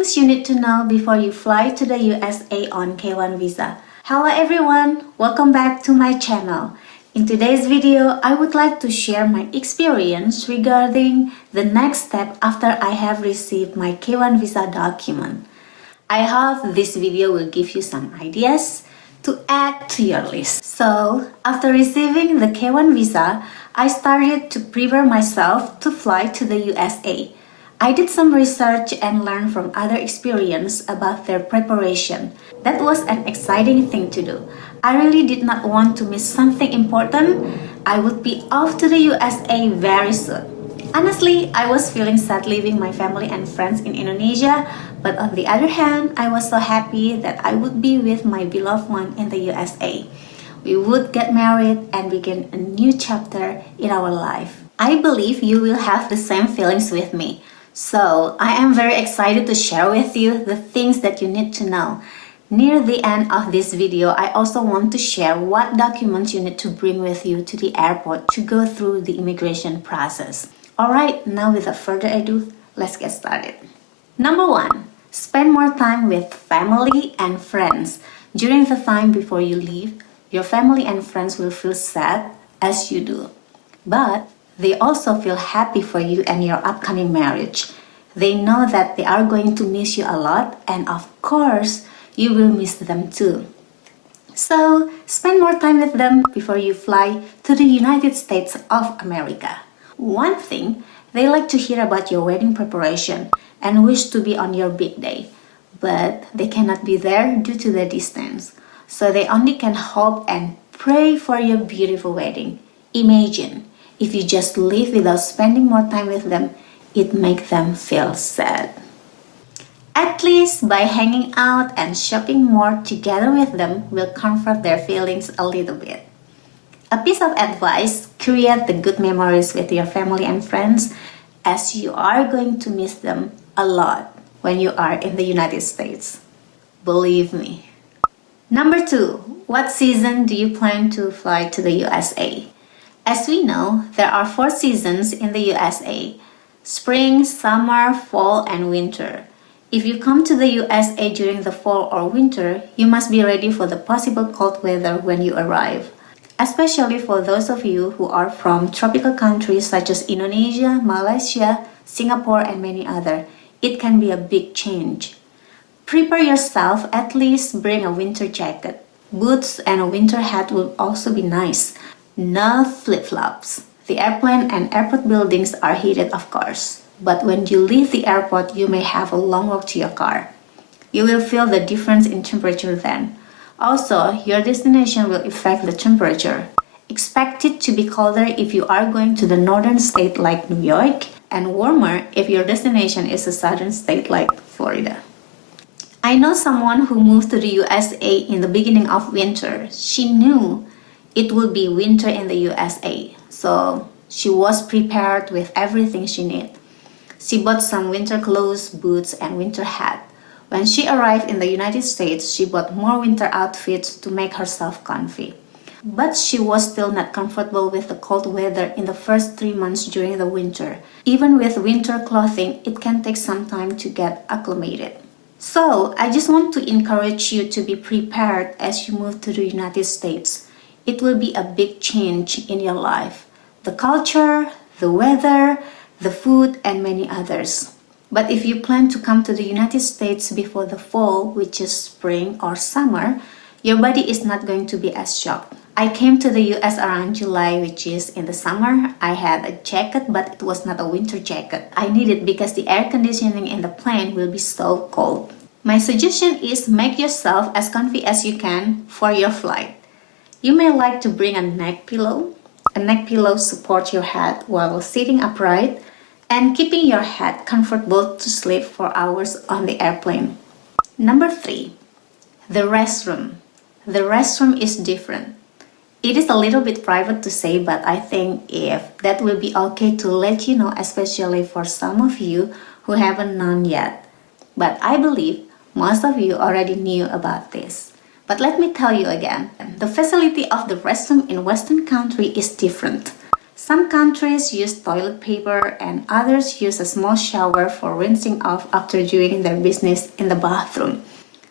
Things you need to know before you fly to the USA on K1 visa. Hello everyone, welcome back to my channel. In today's video, I would like to share my experience regarding the next step after I have received my K1 visa document. I hope this video will give you some ideas to add to your list. So, after receiving the K1 visa, I started to prepare myself to fly to the USA. I did some research and learned from other experience about their preparation. That was an exciting thing to do. I really did not want to miss something important. I would be off to the USA very soon. Honestly, I was feeling sad leaving my family and friends in Indonesia, but on the other hand, I was so happy that I would be with my beloved one in the USA. We would get married and begin a new chapter in our life. I believe you will have the same feelings with me. So, I am very excited to share with you the things that you need to know. Near the end of this video, I also want to share what documents you need to bring with you to the airport to go through the immigration process. Alright, now without further ado, let's get started. Number 1. Spend more time with family and friends. During the time before you leave, your family and friends will feel sad as you do. But they also feel happy for you and your upcoming marriage. They know that they are going to miss you a lot, and of course, you will miss them too. So, spend more time with them before you fly to the United States of America. One thing, they like to hear about your wedding preparation and wish to be on your big day, but they cannot be there due to the distance. So they only can hope and pray for your beautiful wedding. Imagine, if you just leave without spending more time with them, it makes them feel sad. At least by hanging out and shopping more together with them will comfort their feelings a little bit. A piece of advice, create the good memories with your family and friends, as you are going to miss them a lot when you are in the United States. Believe me. Number 2, what season do you plan to fly to the USA? As we know, there are 4 seasons in the USA: spring, summer, fall, and winter. If you come to the USA during the fall or winter, you must be ready for the possible cold weather when you arrive. Especially for those of you who are from tropical countries such as Indonesia, Malaysia, Singapore, and many others, it can be a big change. Prepare yourself, at least bring a winter jacket. Boots and a winter hat will also be nice. No flip-flops. The airplane and airport buildings are heated, of course. But when you leave the airport, you may have a long walk to your car. You will feel the difference in temperature then. Also, your destination will affect the temperature. Expect it to be colder if you are going to the northern state like New York, and warmer if your destination is a southern state like Florida. I know someone who moved to the USA in the beginning of winter. She knew it would be winter in the USA, so she was prepared with everything she needed. She bought some winter clothes, boots, and winter hat. When she arrived in the United States, she bought more winter outfits to make herself comfy. But she was still not comfortable with the cold weather in the first 3 months during the winter. Even with winter clothing, it can take some time to get acclimated. So, I just want to encourage you to be prepared as you move to the United States. It will be a big change in your life. The culture, the weather, the food, and many others. But if you plan to come to the United States before the fall, which is spring or summer, your body is not going to be as shocked. I came to the US around July, which is in the summer. I had a jacket, but it was not a winter jacket. I need it because the air conditioning in the plane will be so cold. My suggestion is make yourself as comfy as you can for your flight. You may like to bring a neck pillow. A neck pillow supports your head while sitting upright and keeping your head comfortable to sleep for hours on the airplane. Number 3, the restroom. The restroom is different. It is a little bit private to say, but I think if that will be okay to let you know, especially for some of you who haven't known yet. But I believe most of you already knew about this. But let me tell you again, the facility of the restroom in Western country is different. Some countries use toilet paper and others use a small shower for rinsing off after doing their business in the bathroom.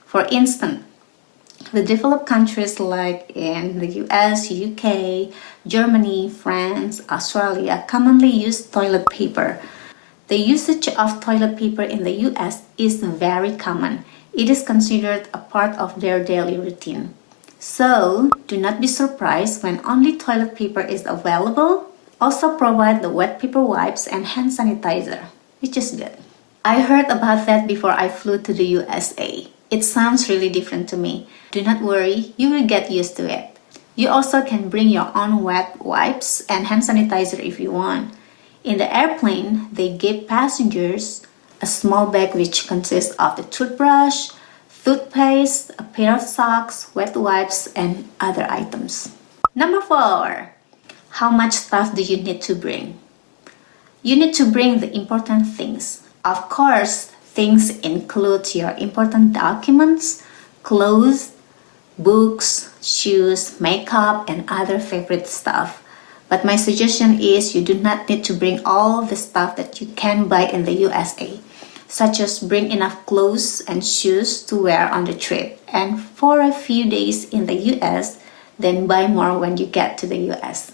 For instance, the developed countries like in the US, UK, Germany, France, Australia commonly use toilet paper. The usage of toilet paper in the US is very common. It is considered a part of their daily routine. So, do not be surprised when only toilet paper is available. Also provide the wet paper wipes and hand sanitizer, which is good. I heard about that before I flew to the USA. It sounds really different to me. Do not worry, you will get used to it. You also can bring your own wet wipes and hand sanitizer if you want. In the airplane, they give passengers a small bag which consists of the toothbrush, toothpaste, a pair of socks, wet wipes, and other items. Number 4. How much stuff do you need to bring? You need to bring the important things. Of course, things include your important documents, clothes, books, shoes, makeup, and other favorite stuff. But my suggestion is you do not need to bring all the stuff that you can buy in the USA, such as bring enough clothes and shoes to wear on the trip and for a few days in the US, then buy more when you get to the US.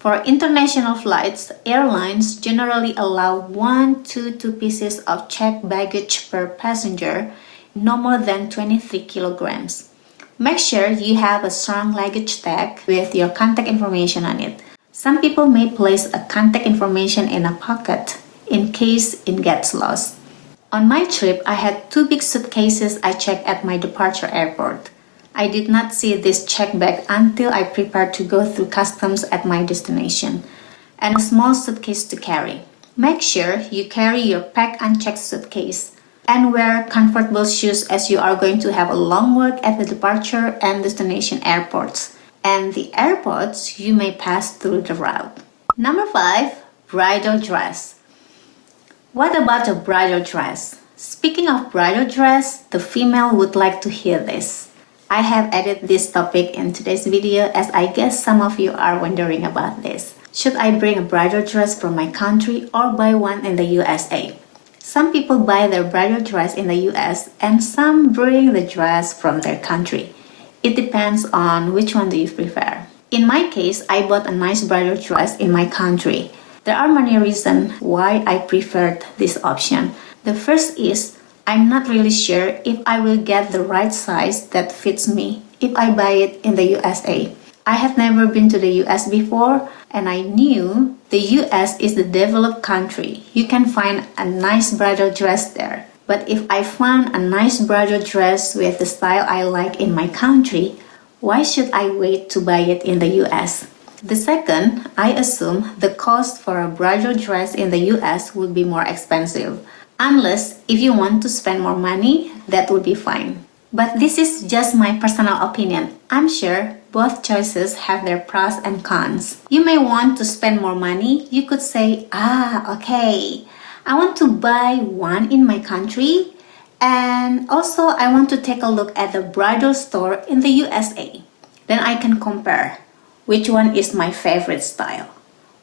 For international flights, airlines generally allow 1 to 2 pieces of checked baggage per passenger, no more than 23 kilograms. Make sure you have a strong luggage tag with your contact information on it. Some people may place a contact information in a pocket in case it gets lost. On my trip, I had 2 big suitcases I checked at my departure airport. I did not see this check bag until I prepared to go through customs at my destination, and a small suitcase to carry. Make sure you carry your packed unchecked suitcase and wear comfortable shoes as you are going to have a long walk at the departure and destination airports and the airports you may pass through the route. Number 5. Bridal dress. What about a bridal dress? Speaking of bridal dress, the female would like to hear this. I have added this topic in today's video as I guess some of you are wondering about this. Should I bring a bridal dress from my country or buy one in the USA? Some people buy their bridal dress in the US and some bring the dress from their country. It depends on which one do you prefer. In my case, I bought a nice bridal dress in my country. There are many reasons why I preferred this option. The first is I'm not really sure if I will get the right size that fits me if I buy it in the USA. I have never been to the US before and I knew the US is the developed country. You can find a nice bridal dress there. But if I found a nice bridal dress with the style I like in my country, why should I wait to buy it in the US? The second, I assume the cost for a bridal dress in the US would be more expensive. Unless if you want to spend more money, that would be fine. But this is just my personal opinion. I'm sure both choices have their pros and cons. You may want to spend more money. You could say, okay, I want to buy one in my country and also I want to take a look at the bridal store in the USA. Then I can compare which one is my favorite style,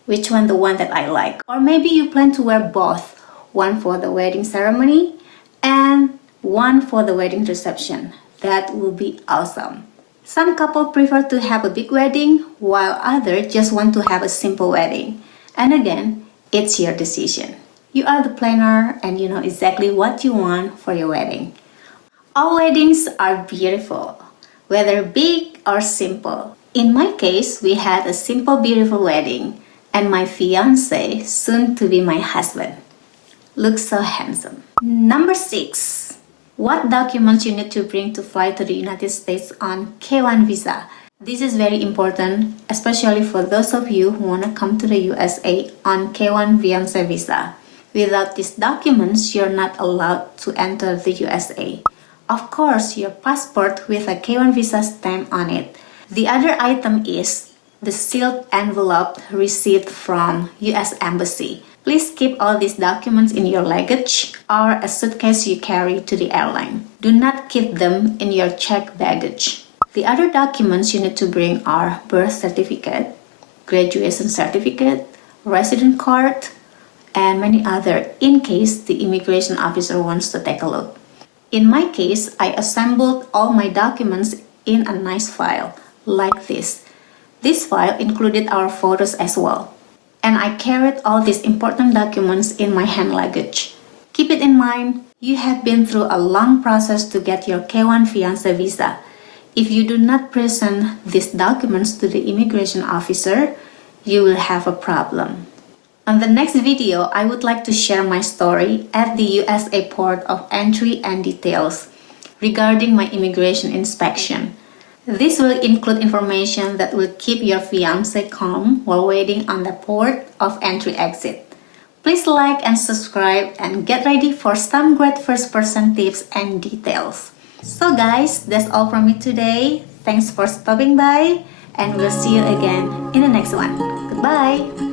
which one the one that I like. Or maybe you plan to wear both, one for the wedding ceremony and one for the wedding reception. That will be awesome. Some couple prefer to have a big wedding while others just want to have a simple wedding. And again, it's your decision. You are the planner and you know exactly what you want for your wedding. All weddings are beautiful, whether big or simple. In my case, we had a simple beautiful wedding and my fiance, soon to be my husband, looks so handsome. Number 6. What documents you need to bring to fly to the United States on K1 visa? This is very important, especially for those of you who want to come to the USA on K1 Fiance visa. Without these documents, you're not allowed to enter the USA. Of course, your passport with a K1 visa stamp on it. The other item is the sealed envelope received from US Embassy. Please keep all these documents in your luggage or a suitcase you carry to the airline. Do not keep them in your checked baggage. The other documents you need to bring are birth certificate, graduation certificate, resident card, and many other in case the immigration officer wants to take a look. In my case, I assembled all my documents in a nice file, like this. This file included our photos as well. And I carried all these important documents in my hand luggage. Keep it in mind, you have been through a long process to get your K1 Fiance visa. If you do not present these documents to the immigration officer, you will have a problem. On the next video, I would like to share my story at the U.S.A. port of entry and details regarding my immigration inspection. This will include information that will keep your fiancé calm while waiting on the port of entry exit. Please like and subscribe and get ready for some great first-person tips and details. So guys, that's all from me today. Thanks for stopping by and we'll see you again in the next one. Goodbye!